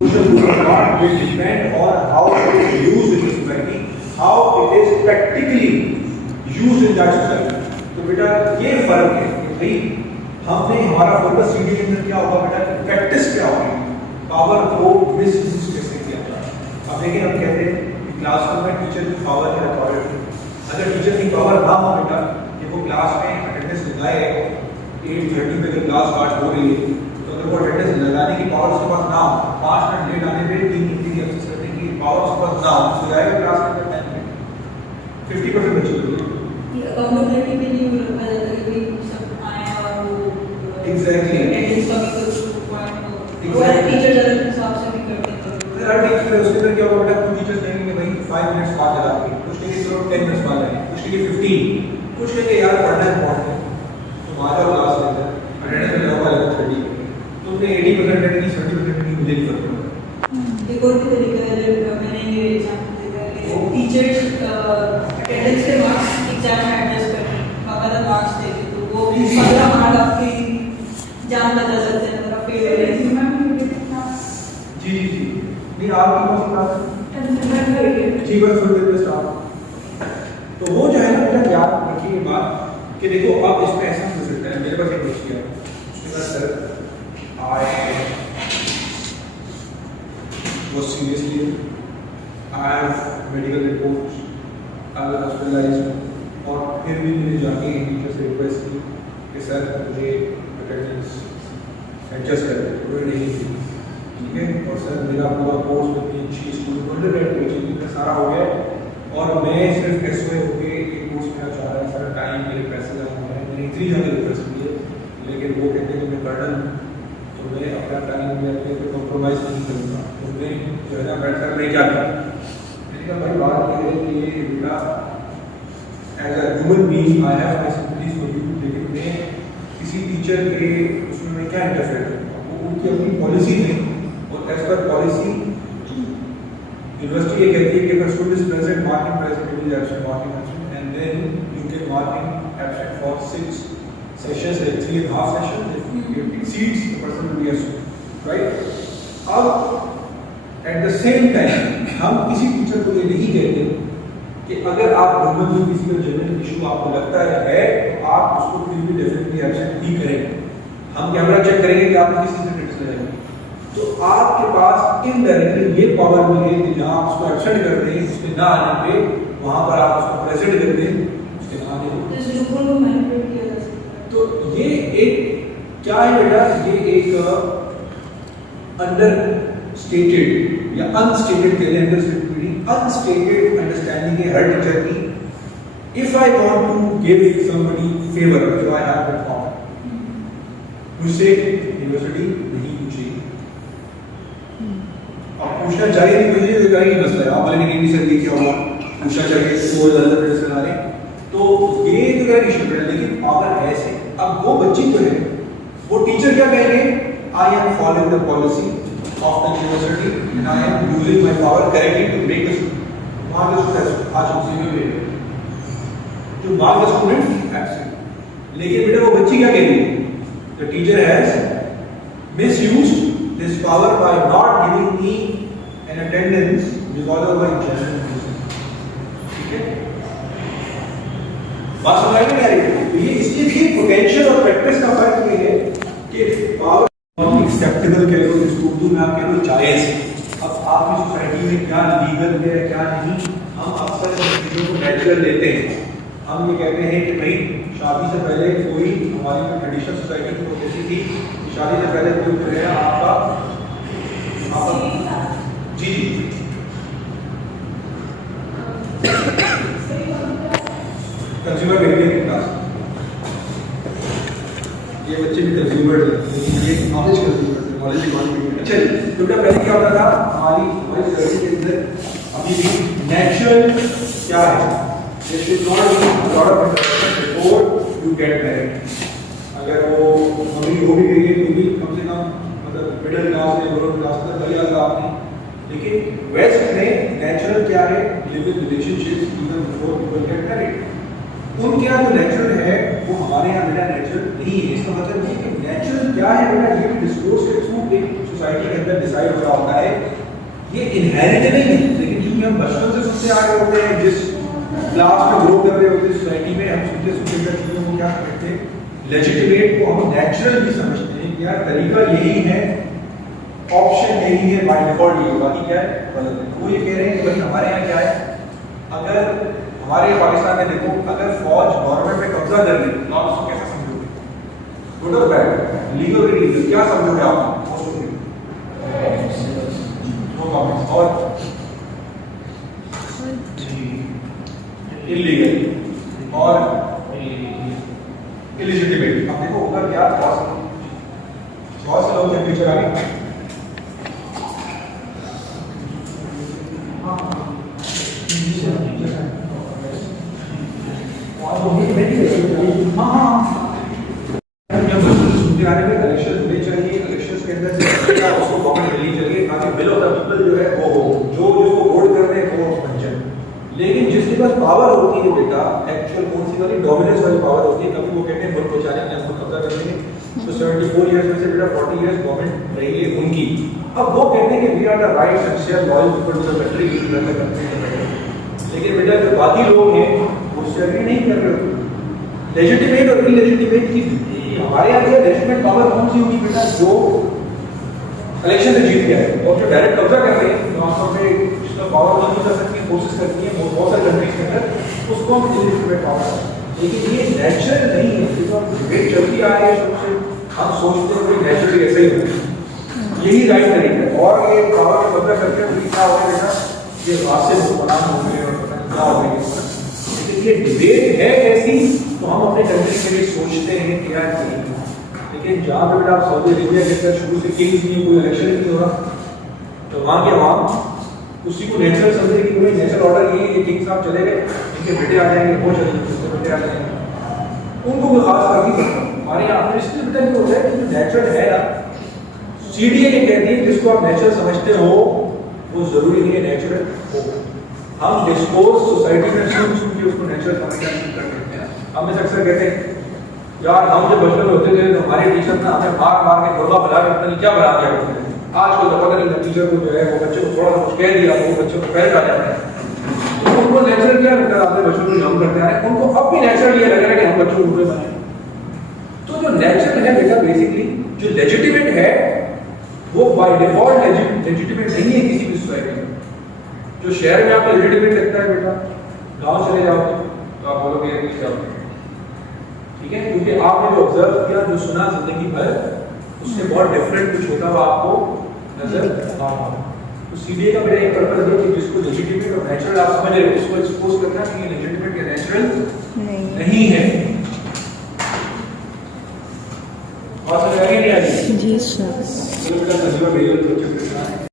not will depend on how it is used in the society, how it is practically used in that society. तो बेटा ये फर्क है कि भाई हमने हमारा फोकस सीडी के अंदर क्या होगा बेटा, प्रैक्टिस क्या होगी, पावर को मिसयूज कैसे किया जाए। अब देखिए हम कहते हैं कि क्लासरूम में टीचर की पावर है अथॉरिटी, अगर टीचर की पावर ना हो बेटा कि वो क्लास में अटेंडेंस लगाए 8:30 पे अगर क्लास स्टार्ट हो रही है तो अगर वो अटेंडेंस लगाने की पावर उसके पास ना हो, 5 मिनट लेट आने पे 3 घंटे की एब्सेंस करने की पावर उसके पास ना हो, तो जाएगा क्लास में 10 मिनट 50% बच्चे होंगे। अकाउंटेबिलिटी पे नहीं रखा जाता कि भाई सब आए और वो एग्जैक्टली अटेंडेंस का भी कुछ पॉइंट वो टीचर ज़्यादा हिसाब से भी करते हैं। हर टीचर उसके अंदर क्या होगा बेटा, कुछ टीचर्स कहेंगे भाई 5 मिनट्स बाद लगा के, कुछ कहेंगे चलो 10 मिनट्स बाद लगाएं, कुछ कहेंगे 15, कुछ कहेंगे यार पढ़ना इम्पोर्टेंट है तो आ जाओ क्लास में अटेंडेंस में लगा लेगा 30, तुमने 80% अटेंडेंस 70% की मुझे नहीं फर्क पड़ता। एक और तरीका है जब मैंने ये एग्जाम्पल देखा है टीचर्स अटेंडेंस के मार्क्स एग्जाम में एडजस्ट करके बाकायदा मार्क्स देते तो वो 15 मार्क आपकी जान बचा सकते हैं अगर फेल है। जी जी जी नहीं आपकी कौन सी क्लास है जी बस थोड़ी देर में स्टार्ट। तो वो जो है ना बेटा याद रखिए ये बात कि देखो अब इसमें ऐसा हो सकता है, मेरे पास एक बच्ची है उसके बाद sir I was seriously ill, I have medical reports, I was hospitalized और फिर भी मैंने जाके टीचर से रिक्वेस्ट की कि सर मुझे अटेंडेंस एडजस्ट कर दे, उन्होंने नहीं की, ठीक है। और सर मेरा पूरा कोर्स में इतनी अच्छी स्कूल अंडरग्रेड कोचिंग में सारा हो गया और मैं सिर्फ एसओए होके एक कोर्स में चाह रहा है, सर टाइम मेरे पैसे ज़्यादा हो रहे हैं, मैंने इतनी ज़्यादा रिक्वेस्ट की है लेकिन वो कहते हैं कि मैं बर्डन तो मैं अपना टाइम में अपने पे कॉम्प्रोमाइज़ नहीं करूँगा, तो मैं जो है ना बैठ कर मैं क्या करूँ। मैंने कहा भाई बात ये है कि ये बेटा as a human being I have my sympathies for you, लेकिन मैं किसी टीचर के उसमें मैं क्या इंटरफेयर करूँगा, वो उनकी अपनी पॉलिसी है और एज पर पॉलिसी यूनिवर्सिटी ये कहती है कि अगर student is present mark in present, it is absent mark in absent, and then you can mark in absent for 6 sessions like 3.5 sessions if it exceeds the person will be absent, right। अब at the same time हम किसी teacher को ये नहीं कहते कि अगर आप ह्यूमन में किसी का जनरल इशू आपको लगता है तो आप उसको फिर भी डेफिनेटली एब्सेंट ही करेंगे, हम कैमरा चेक करेंगे कि आप किसी से टेस्ट लगाएंगे, तो आपके पास इनडायरेक्टली ये पावर मिली है कि जहाँ आप उसको एब्सेंट करते हैं उसके ना आने पे वहाँ पर आप उसको प्रेजेंट करते हैं उसके ना आने पे। तो ये एक क्या है बेटा, ये एक अंडर स्टेटेड या अनस्टेटेड कह लें, अनस्टेटेड अंडरस्टैंडिंग है हर टीचर की। If I want to give somebody favour जो आई हैव एट होम, मुझसे यूनिवर्सिटी नहीं पूछेगी, अब पूछना चाहिए नहीं मुझे तो क्या मसला है, आप बोलेंगे नहीं सर ये क्या हुआ, पूछना चाहिए तो ज़्यादा फिर से ला लें, तो ये तो क्या इशू है। लेकिन पावर ऐसे अब वो बच्ची जो है वो टीचर क्या कहेंगे, I am following the policy of the university and I am using my power correctly to make the student mark the student आज उसी to mark the student absent. लेकिन बेटा वो बच्ची क्या कहेगी, the teacher has misused this power by not giving me an attendance because of my general reason, ठीक है। बात समझ में आ रही है। तो ये इसके भी पोटेंशियल और प्रैक्टिस का फर्क ये है कि पावर एक्सेप्टेबल कह लो, इसको उर्दू में आप कह लो जायज़। अब आपकी सोसाइटी में क्या लीगल है क्या नहीं, हम अक्सर चीज़ों को नेचुरल लेते हैं। हम ये कहते हैं कि भाई शादी से पहले कोई, हमारी ट्रेडिशनल सोसाइटी में कैसी थी, शादी से पहले कोई जो है आपका जी कंज्यूमर बिहेवियर की क्लास, ये बच्चे भी कंज्यूमर ये नॉलेज कंज्यूमर नॉलेज इकोनॉमी। अच्छा तो बेटा पहले क्या होता था, हमारी सोसाइटी के अंदर अभी भी नेचुरल क्या है, this should not be lot of before you get married. अगर वो मम्मी हो भी गई है तो भी कम से कम मतलब मिडिल क्लास या लोअर क्लास तक बढ़ जाता आपने। लेकिन वेस्ट में नेचुरल क्या है, live in relationships even before people get married. उनके यहाँ जो नेचुरल है वो हमारे यहाँ बेटा नेचुरल नहीं है। इसका मतलब ये कि नेचुरल क्या है बेटा, ये डिस्कोर्स के थ्रू एक सोसाइटी सोसाइटी के अंदर डिसाइड हो रहा होता है ये इनहेरिट नहीं है, लेकिन क्योंकि हम बचपन से सुनते आ रहे होते हैं, जिस क्लास में ग्रो कर रहे होते हैं सोसाइटी में, हम सुनते सुनते चीज़ों को क्या करते हैं, लेजिटिमेट को हम नेचुरल भी समझते हैं कि यार तरीका यही है, ऑप्शन यही है, बाय डिफॉल्ट ये होगा कि क्या है गलत है। वो ये कह रहे हैं कि भाई हमारे यहाँ क्या है, अगर हमारे पाकिस्तान में देखो, अगर फौज गवर्नमेंट पे कब्जा कर ले तो आप उसको कैसे समझोगे, गुड और बैड, लीगल और इलीगल, क्या समझोगे आप? No comments. और इलीगल और इलिजिटिमेट। अब देखो होगा क्या, बहुत से लोग टीचर आ गए, इलेक्शंस के अंदर उसको गवर्नमेंट रिलीज चाहिए ताकि बिल ऑफ द पीपल जो है वो हो, जो जिसको वोट कर रहे हैं वो बन जाए। लेकिन जिसके पास पावर होती है बेटा, एक्चुअल कौन सी वाली डोमिनेंस वाली पावर होती है, कभी वो कहते हैं मुल्क बचाने के लिए कब्जा कर लेंगे, तो 74 इयर्स में से बेटा 40 इयर्स गवर्नमेंट रही है उनकी। अब वो कहते हैं कि we are the right sincere loyal people to the country, we run the country. लेकिन बेटा जो बाकी लोग हैं वो उससे एग्री नहीं कर रहे होते। लेजिटिमेट और इलेजिटिमेट की हमारे यहाँ की लेजिटिमेट पावर कौन सी होगी बेटा, जो इलेक्शन से जीत गया है, और जो डायरेक्ट कब्जा कर रहे हैं, जो आमतौर पे जिसका पावर नहीं कर सकती, कोशिश करती है बहुत सारे कंट्रीज के अंदर, उसको हम इलेजिटिमेट पावर। लेकिन ये नेचुरल नहीं है, क्योंकि डिबेट चलती आ रही है शुरू से, हम सोचते हैं कि नेचुरली ऐसे ही हो, यही राइट तरीका है। और ये पावर का कब्जा करके मुझे क्या हो बेटा, ये रास्ते गुलाम हो गए और पता नहीं क्या हो गया। लेकिन ये डिबेट है ऐसी, तो हम अपने कंट्री के लिए सोचते हैं कि यार नहीं। लेकिन जहाँ पे बेटा आप सऊदी अरेबिया के अंदर शुरू से किंग्स नहीं, कोई इलेक्शन नहीं हो रहा, तो वहाँ के आवाम उसी को नेचुरल समझे कि भाई नेचुरल ऑर्डर ये किंग साहब चले गए, इनके बेटे आ जाएंगे, वो चलेंगे, उसके बेटे आ जाएंगे, उनको कोई खास फर्क नहीं पड़ता। हमारे यहाँ पर इसलिए बेटा नहीं होता है कि जो नेचुरल है ना, सीडीए ने कहती है जिसको आप नेचुरल समझते हो वो जरूरी नहीं है नेचुरल हो। हम डिस्पोज सोसाइटी में सुन के उसको नेचुरल समझना नहीं कर सकते हैं। हम में अक्सर कहते हैं यार हम जब बचपन में होते थे तो हमारे टीचर ना हमें मार मार के गुर्गा बना के पता नहीं क्या बना दिया करते थे। आज कोई पता नहीं टीचर को जो है वो बच्चे को थोड़ा सा कुछ कह दिया, वो बच्चे को पैर आ जाते हैं, तो उनको नेचुरल क्या लगता है, अपने बच्चों को हम करते हैं, उनको अब भी नेचुरल ये लग रहा है कि हम बच्चों को बने। तो जो नेचुरल है बेटा, बेसिकली जो लेजिटिमेट है वो बाय डिफॉल्ट लेजिटिमेट नहीं है किसी भी सोसाइटी में। जो शहर में आपको लेजिटिमेट लगता है बेटा, गांव चले जाओ तो आप बोलोगे ये क्या होता है, ठीक है, क्योंकि आपने जो ऑब्जर्व किया, जो सुना जिंदगी भर, उससे बहुत डिफरेंट कुछ होता हुआ आपको नजर आ रहा। तो सीडीए का मेरा एक पर्पस है कि जिसको लेजिटिमेट और नेचुरल आप समझ रहे हो उसको एक्सपोज करना कि ये लेजिटिमेट या नेचुरल नहीं है। और समझ आ गया नहीं आ गया? जी सर। चलो बेटा तजुर्बा मेरे लिए